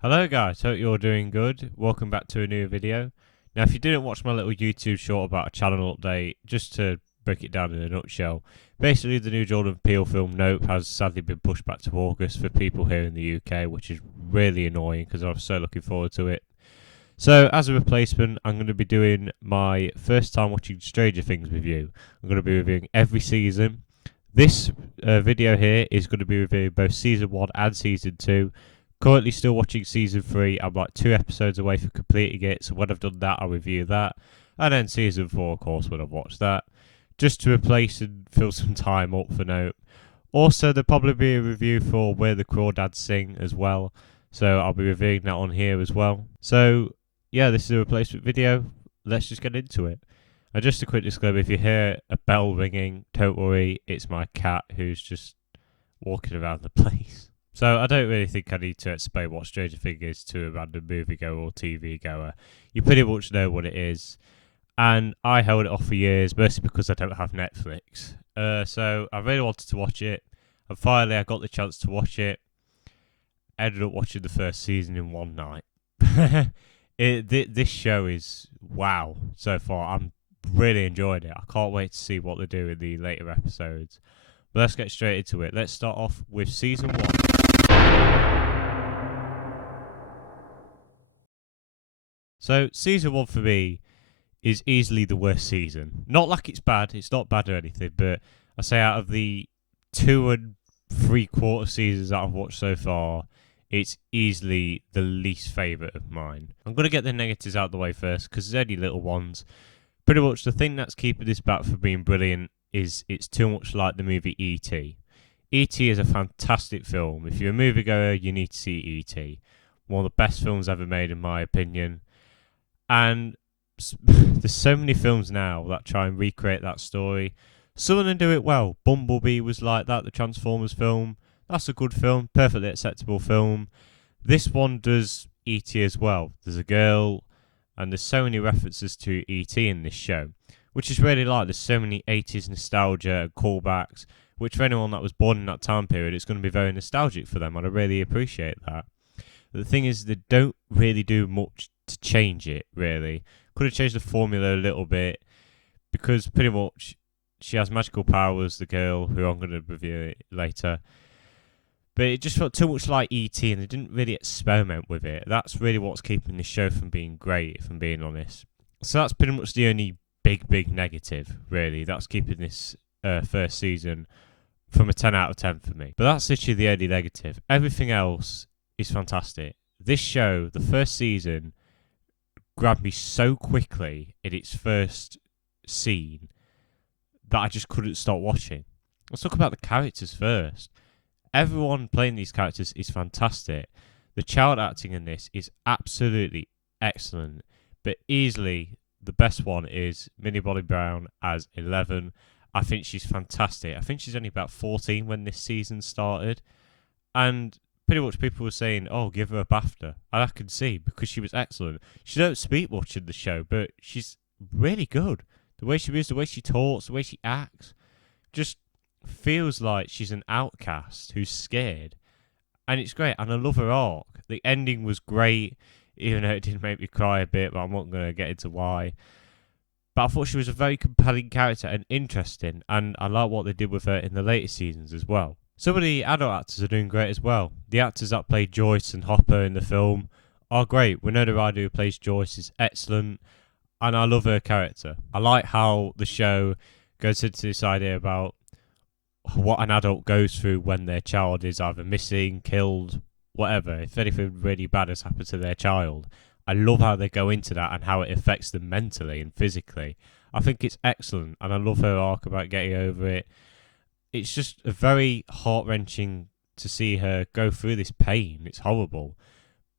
Hello guys, hope you're doing good. Welcome back to a new video. Now if you didn't watch my little YouTube short about a channel update, just to break it down in a nutshell, basically the new Jordan Peele film Nope has sadly been pushed back to August for people here in the UK, which is really annoying because I was so looking forward to it. So as a replacement, I'm going to be doing my first time watching Stranger Things with you. I'm going to be reviewing every season. This video here is going to be reviewing both season 1 and season 2. Currently still watching season 3. I'm like 2 episodes away from completing it, so when I've done that, I'll review that. And then season 4, of course, when I've watched that. Just to replace and fill some time up for Note. Also, there'll probably be a review for Where the Crawdads Sing as well. So I'll be reviewing that on here as well. So, yeah, this is a replacement video. Let's just get into it. And just a quick disclaimer, if you hear a bell ringing, don't worry, it's my cat who's just walking around the place. So I don't really think I need to explain what Stranger Things is to a random moviegoer or TV goer. You pretty much know what it is. And I held it off for years, mostly because I don't have Netflix. So I really wanted to watch it. And finally I got the chance to watch it. Ended up watching the first season in one night. This show is wow so far. I'm really enjoying it. I can't wait to see what they do in the later episodes. But let's get straight into it. Let's start off with season 1. So season 1 for me is easily the worst season. Not like it's bad, it's not bad or anything, but I say out of the 2 3/4 seasons that I've watched so far, it's easily the least favourite of mine. I'm going to get the negatives out of the way first because there's only little ones. Pretty much the thing that's keeping this back from being brilliant is it's too much like the movie E.T. E.T. is a fantastic film. If you're a moviegoer, you need to see E.T. One of the best films ever made in my opinion. And there's so many films now that try and recreate that story. Some of them do it well. Bumblebee was like that, the Transformers film. That's a good film, perfectly acceptable film. This one does E.T. as well. There's a girl, and there's so many references to E.T. in this show, which is really like. There's so many 80s nostalgia and callbacks, which for anyone that was born in that time period, it's going to be very nostalgic for them, and I really appreciate that. But the thing is, they don't really do much to change it, really. Could have changed the formula a little bit, because pretty much she has magical powers, the girl, who I'm going to review it later. But it just felt too much like E.T. and they didn't really experiment with it. That's really what's keeping this show from being great, if I'm being honest. So that's pretty much the only big negative, really. That's keeping this first season from a 10 out of 10 for me. But that's literally the only negative. Everything else is fantastic. This show, the first season, grabbed me so quickly in its first scene that I just couldn't stop watching. Let's talk about the characters first. Everyone playing these characters is fantastic. The child acting in this is absolutely excellent, but easily the best one is Millie Bobby Brown as 11. I think she's fantastic. I think she's only about 14 when this season started, and pretty much people were saying, oh, give her a BAFTA. And I can see, because she was excellent. She don't speak much in the show, but she's really good. The way she is, the way she talks, the way she acts, just feels like she's an outcast who's scared. And it's great, and I love her arc. The ending was great, even though it did make me cry a bit, but I'm not going to get into why. But I thought she was a very compelling character and interesting, and I like what they did with her in the later seasons as well. Some of the adult actors are doing great as well. The actors that played Joyce and Hopper in the film are great. Winona Ryder, who plays Joyce, is excellent, and I love her character. I like how the show goes into this idea about what an adult goes through when their child is either missing, killed, whatever. If anything really bad has happened to their child, I love how they go into that and how it affects them mentally and physically. I think it's excellent, and I love her arc about getting over it. It's just a very heart-wrenching to see her go through this pain. It's horrible.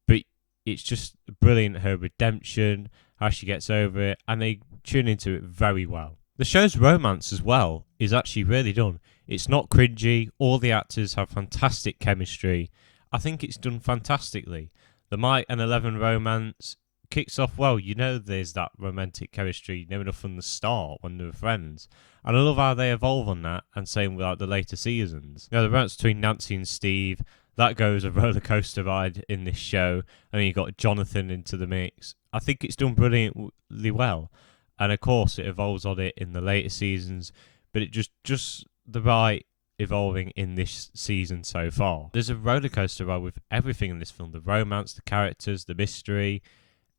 But it's just brilliant, her redemption, how she gets over it, and they tune into it very well. The show's romance as well is actually really done. It's not cringy. All the actors have fantastic chemistry. I think it's done fantastically. The Mike and 11 romance kicks off well. You know there's that romantic chemistry near enough from the start when they were friends. And I love how they evolve on that, and same with like the later seasons. You know, the romance between Nancy and Steve, that goes a roller coaster ride in this show. And then you got Jonathan into the mix. I think it's done brilliantly well. And of course, it evolves on it in the later seasons, but it just the right evolving in this season so far. There's a roller coaster ride with everything in this film: the romance, the characters, the mystery.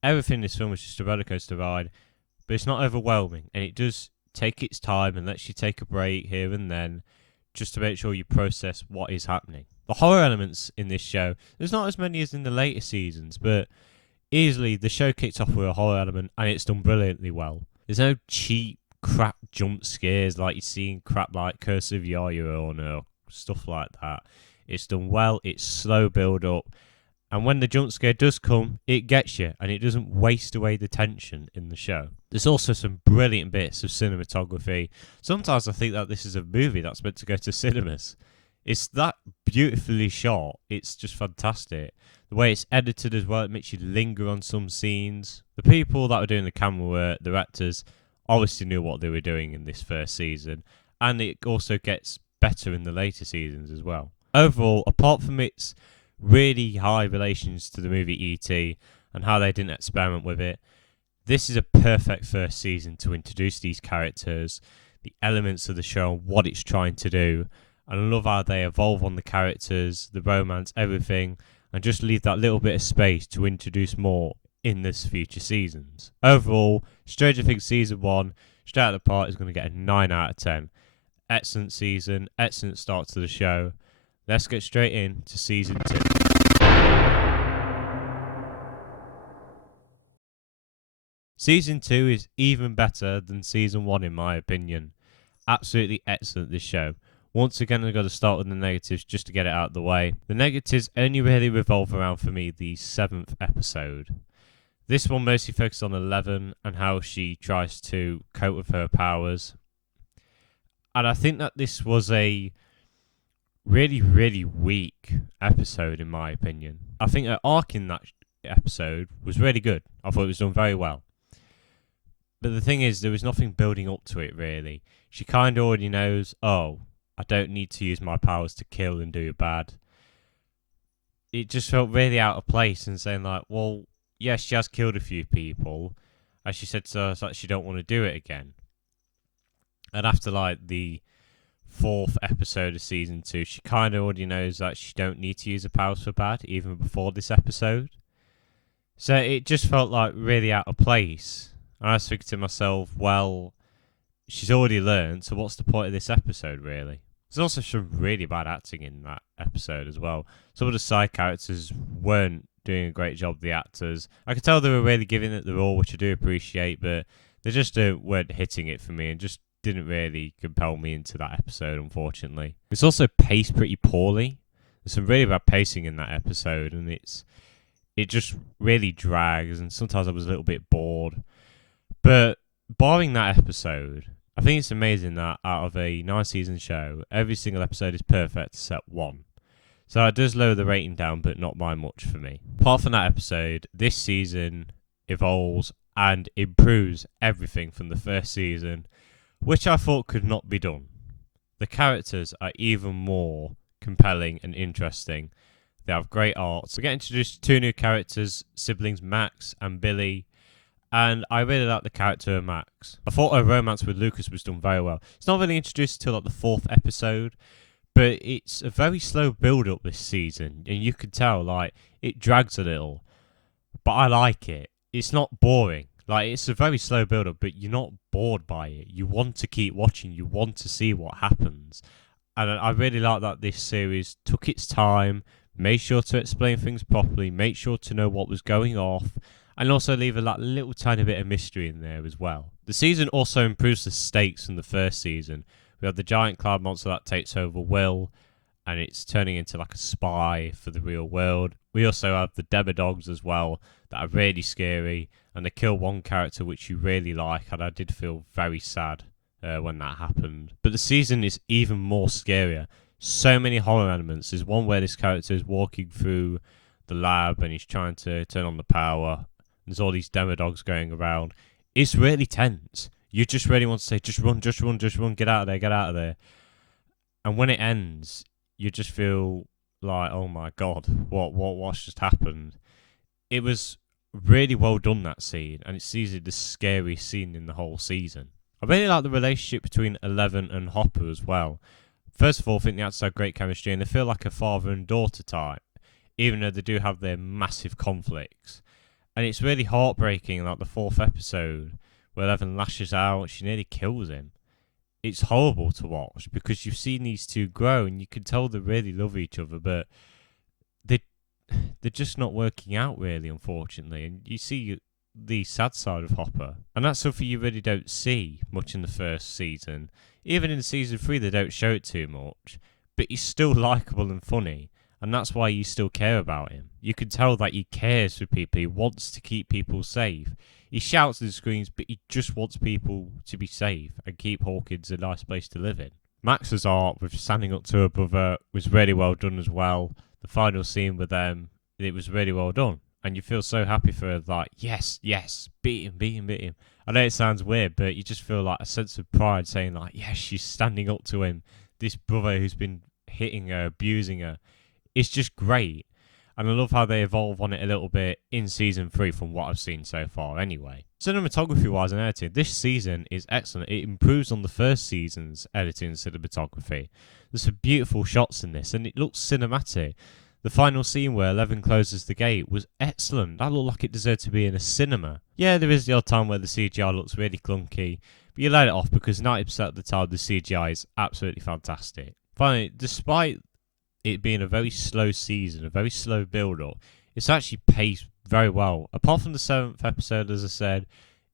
Everything in this film is just a roller coaster ride, but it's not overwhelming, and it does take its time and lets you take a break here and then, just to make sure you process what is happening. The horror elements in this show, there's not as many as in the later seasons, but easily the show kicks off with a horror element, and it's done brilliantly well. There's no cheap crap jump scares like you see in crap like Curse of Yaoyoroon or stuff like that. It's done well, it's slow build up, and when the jump scare does come, it gets you, and it doesn't waste away the tension in the show. There's also some brilliant bits of cinematography. Sometimes I think that this is a movie that's meant to go to cinemas. It's that beautifully shot, it's just fantastic. The way it's edited as well, it makes you linger on some scenes. The people that were doing the camera work, the actors, obviously knew what they were doing in this first season, and it also gets better in the later seasons as well. Overall, apart from its really high relations to the movie E.T. and how they didn't experiment with it, this is a perfect first season to introduce these characters, the elements of the show, and what it's trying to do. And I love how they evolve on the characters, the romance, everything, and just leave that little bit of space to introduce more in this future seasons. Overall, Stranger Things Season 1, straight out of the park, is going to get a 9 out of 10. Excellent season, excellent start to the show. Let's get straight into Season 2. Season 2 is even better than Season 1 in my opinion. Absolutely excellent, this show. Once again, I've got to start with the negatives just to get it out of the way. The negatives only really revolve around, for me, the 7th episode. This one mostly focuses on 11 and how she tries to cope with her powers. And I think that this was a really, really weak episode, in my opinion. I think her arc in that episode was really good. I thought it was done very well. But the thing is, there was nothing building up to it, really. She kind of already knows, oh, I don't need to use my powers to kill and do bad. It just felt really out of place and saying like, well, yes, she has killed a few people. As she said to us, like, she don't want to do it again. And after like the 4th episode of Season 2, she kind of already knows that she don't need to use her powers for bad, even before this episode. So it just felt like really out of place. And I was thinking to myself, well, she's already learned, so what's the point of this episode, really? There's also some really bad acting in that episode as well. Some of the side characters weren't doing a great job, the actors. I could tell they were really giving it their all, which I do appreciate, but they just weren't hitting it for me and just didn't really compel me into that episode, unfortunately. It's also paced pretty poorly. There's some really bad pacing in that episode, and it just really drags, and sometimes I was a little bit bored. But barring that episode, I think it's amazing that out of a 9-season show, every single episode is perfect except one. So it does lower the rating down, but not by much for me. Apart from that episode, this season evolves and improves everything from the first season, which I thought could not be done. The characters are even more compelling and interesting. They have great art. We get introduced to 2 new characters, siblings Max and Billy, and I really like the character of Max. I thought her romance with Lucas was done very well. It's not really introduced until like the 4th episode, but it's a very slow build-up this season, and you can tell, like, it drags a little, but I like it. It's not boring. Like, it's a very slow build-up, but you're not bored by it. You want to keep watching. You want to see what happens. And I really like that this series took its time, made sure to explain things properly, made sure to know what was going off, and also leave a little tiny bit of mystery in there as well. The season also improves the stakes from the first season. We have the giant cloud monster that takes over Will, and it's turning into like a spy for the real world. We also have the Demodogs as well that are really scary, and they kill one character which you really like, and I did feel very sad when that happened. But the season is even more scarier. So many horror elements. There's one where this character is walking through the lab and he's trying to turn on the power. There's all these Demodogs going around. It's really tense. You just really want to say, just run, get out of there. And when it ends, you just feel like, oh my god, what's just happened? It was really well done, that scene, and it's easily the scariest scene in the whole season. I really like the relationship between Eleven and Hopper as well. First of all, I think the actors have great chemistry and they feel like a father and daughter type, even though they do have their massive conflicts. And it's really heartbreaking, like the fourth episode, where Eleven lashes out, she nearly kills him. It's horrible to watch because you've seen these two grow and you can tell they really love each other, but they they're just not working out really, unfortunately. And you see the sad side of Hopper, and that's something you really don't see much in the first season. Even in season 3, they don't show it too much, but he's still likable and funny, and that's why you still care about him. You can tell that he cares for people. He wants to keep people safe. He shouts and screams, but he just wants people to be safe and keep Hawkins a nice place to live in. Max's art with standing up to her brother was really well done as well. The final scene with them, it was really well done. And you feel so happy for her, like, yes, beat him, beat him, beat him. I know it sounds weird, but you just feel like a sense of pride saying, like, yes, she's standing up to him. This brother who's been hitting her, abusing her. It's just great. And I love how they evolve on it a little bit in season 3 from what I've seen so far anyway. Cinematography-wise and editing, this season is excellent. It improves on the first season's editing and cinematography. There's some beautiful shots in this, and it looks cinematic. The final scene where Eleven closes the gate was excellent. That looked like it deserved to be in a cinema. Yeah, there is the odd time where the CGI looks really clunky, but you let it off because 90% of the time the CGI is absolutely fantastic. Finally, despite it being a very slow season, a very slow build-up, it's actually paced very well. Apart from the 7th episode, as I said,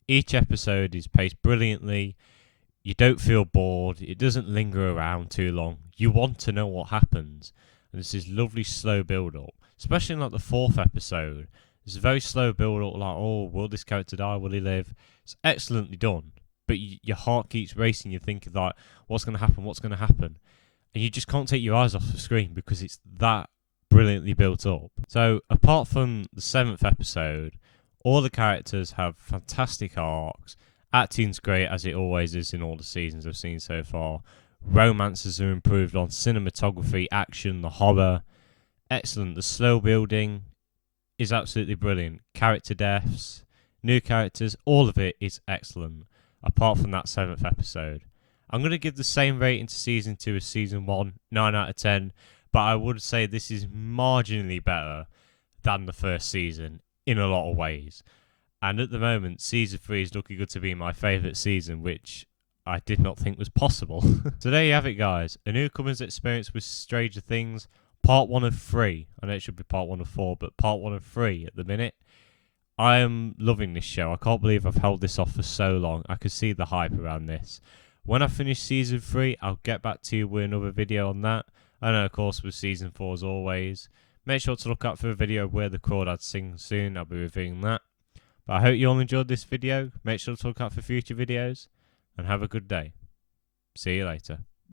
each episode is paced brilliantly. You don't feel bored. It doesn't linger around too long. You want to know what happens. And this is lovely slow build-up, especially in like the 4th episode. It's a very slow build-up, like, oh, will this character die? Will he live? It's excellently done. But your heart keeps racing. You're thinking, like, what's going to happen? What's going to happen? And you just can't take your eyes off the screen because it's that brilliantly built up. So, apart from the 7th episode, all the characters have fantastic arcs. Acting's great, as it always is in all the seasons I've seen so far. Romances are improved on cinematography, action, the horror. Excellent. The slow building is absolutely brilliant. Character deaths, new characters, all of it is excellent, apart from that 7th episode. I'm going to give the same rating to Season 2 as Season 1, 9 out of 10, but I would say this is marginally better than the first season in a lot of ways. And at the moment, Season 3 is looking good to be my favourite season, which I did not think was possible. So there you have it, guys. A newcomer's experience with Stranger Things, part 1 of 3. I know it should be part 1 of 4, but part 1 of 3 at the minute. I am loving this show. I can't believe I've held this off for so long. I could see the hype around this. When I finish Season 3, I'll get back to you with another video on that. And of course, with Season 4 as always. Make sure to look out for a video where the Crawdad sings soon. I'll be reviewing that. But I hope you all enjoyed this video. Make sure to look out for future videos. And have a good day. See you later.